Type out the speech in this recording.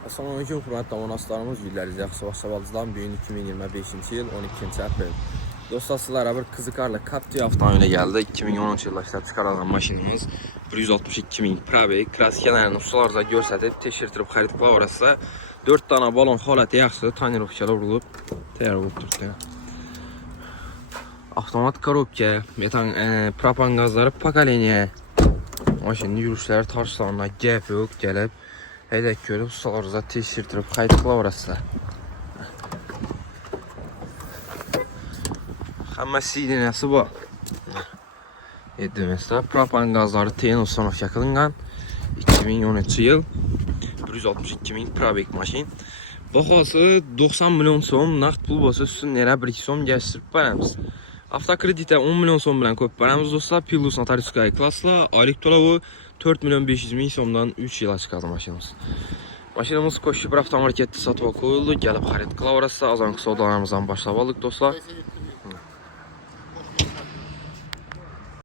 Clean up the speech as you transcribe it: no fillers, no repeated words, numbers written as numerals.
Assalamualaikum hörmətli abunələrimiz, gülləriz yaxşı vaxtsavalcıdan bu gün 2025-ci il 12-ci aprel. Dostlar, sizlərə bir qızıqarlı Captiva avtomobili gəldi. 2013 ildə işləb çıxarılan maşinimiz 162.000 probeg. Kraskələrini ustalarca göstərib, teşhirtirib xəritqla orası. 4 dana balon haləti yaxşı, tonirovkalar vurulub, təyər olub durdu. Avtomat korobka, metan propan qazları pokoleniya. Maşının yürüşləri tarzlarına gəf yox, gəlib. Elə görüb, ustalarca teşhirtirib xəritqla orası. Həmmə silinəsi bu. 7 məsələ. Propan qazları TN ustanovka qılınğan. 2013 yıl 162.000 probeg maşin. Baxası 90 milyon so'm, naqd pul bo'lsa üstündən yana 1-2 so'm gəzdirib beramiz. Avtokreditə 10 milyon so'm bilan ko'p beramiz dostlar. Pilus Notariuskaya klassla, aylık to'lovi 4.500.000 so'mdan 3 yıla çıxardı maşinimiz. Maşinimiz Koşu bir avtomarketdə satıb qoyuldu. Gəlib xərit qıla orası. Azan qısa odalarımızdan başlamalıyıq dostlar.